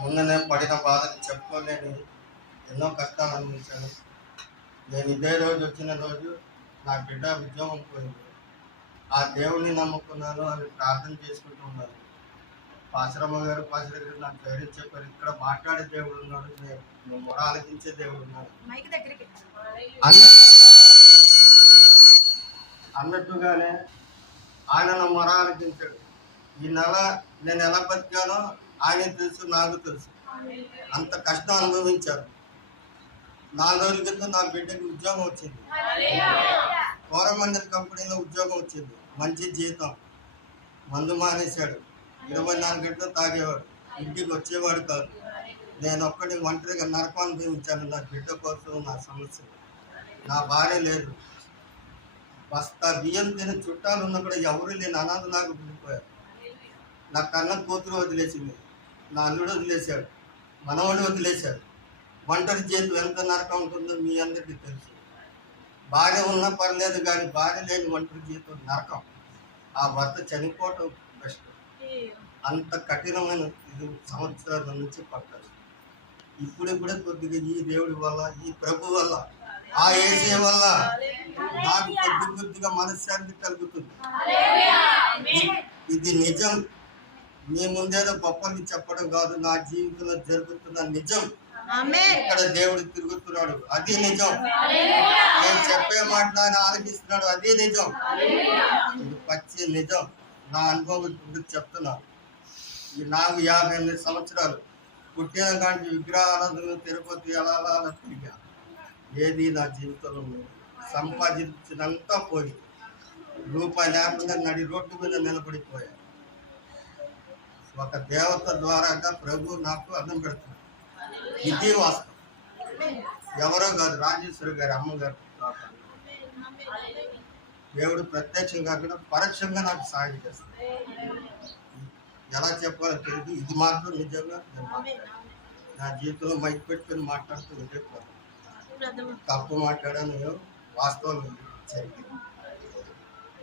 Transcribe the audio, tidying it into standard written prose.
ముందు నేను పడిన బాధలు చెప్పుకోలేని ఎన్నో కష్టాలు అందించాను. నేను ఇదే రోజు వచ్చిన రోజు నా బిడ్డ ఉద్యోగం పోయింది. ఆ దేవుడిని నమ్ముకున్నాను, అని ప్రార్థన చేసుకుంటూ ఉన్నాను. పాశ్రమ గారు నాకు ధైర్యం చెప్పారు, ఇక్కడ మాట్లాడే దేవుడు ఉన్నాడు, నేను మొర ఆలకించే దేవుడు ఉన్నాడు అన్నట్టుగానే ఆయన నా మొర ఆలకించాడు. ఈ నెల నేను ఎలా బతికానో ఆయన తెలుసు, నాకు తెలుసు. అంత కష్టం అనుభవించారు. 4 రోజుల క్రితం నా బిడ్డకి ఉద్యోగం వచ్చింది. కోరమండలి కంపెనీలో ఉద్యోగం వచ్చింది, మంచి జీతం. మందు మానేశాడు, 24 గంటలు తాగేవాడు, ఇంటికి వచ్చేవాడు కాదు. నేను ఒక్కడి ఒంటరిగా నరకం అనుభవించాను నా బిడ్డ కోసం, నా సమస్య. నా భార్య లేదు, బస్తా బియ్యం తిని చుట్టాలు ఉన్న కూడా ఎవరు లేని అనాథలాగా ఉండిపోయారు. నా కన్న కూతురు వదిలేసింది, నా అల్లుడు వదిలేశాడు, మనవడు వదిలేశాడు. ఒంటరి జీవితం ఎంత నరకం ఉంటుందో మీ అందరికీ తెలుసు. భార్య ఉన్నా పర్లేదు, కానీ భార్య లేని ఒంటరి జీవితం నరకం. ఆ భర్త చనిపోవటం బెస్ట్. అంత కఠినమైన ఇది సంవత్సరాల నుంచి పట్టాలి. ఇప్పుడిప్పుడే కొద్దిగా ఈ దేవుడి వల్ల, ఈ ప్రభు వల్ల, ఆ యేసే వల్ల నాకు కొద్దిగా మనశ్శాంతి కలుగుతుంది. ఇది నిజం. మీ ముందేదో గొప్పని చెప్పడం కాదు, నా జీవితంలో జరుగుతున్న నిజం. ఇక్కడ దేవుడు తిరుగుతున్నాడు, అది నిజం. నేను చెప్పే మాట ఆయన ఆలకిస్తున్నాడు, అది నిజం. ఇది పచ్చి నిజం. నా అనుభవం చెప్తున్నాను. నాకు 58 సంవత్సరాలు పుట్టిన కానీ విగ్రహారాధనలు తిరుపతి అలా తిరిగా. ఏది నా జీవితంలో లేదు. సంపాదించినంతా పోయి రూపాయి లేకుండా నడి రోడ్డు మీద నిలబడిపోయా. ఒక దేవత ద్వారాగా ప్రభు నాకు అన్నం పెడుతున్నాడు. ఇది వాస్తవం, ఎవరో కాదు, రాజేశ్వరి గారి అమ్మగారు. దేవుడు ప్రత్యక్షంగా కాకుండా పరోక్షంగా నాకు సాయం చేస్తాడు. ఎలా చెప్పాలో తెలియదు. ఇది మాత్రం నిజంగా నా జీవితంలో మైక్ పెట్టుకుని మాట్లాడుతూ ఉండే తప్పు మాట్లాడాను, వాస్తవం జరిగింది.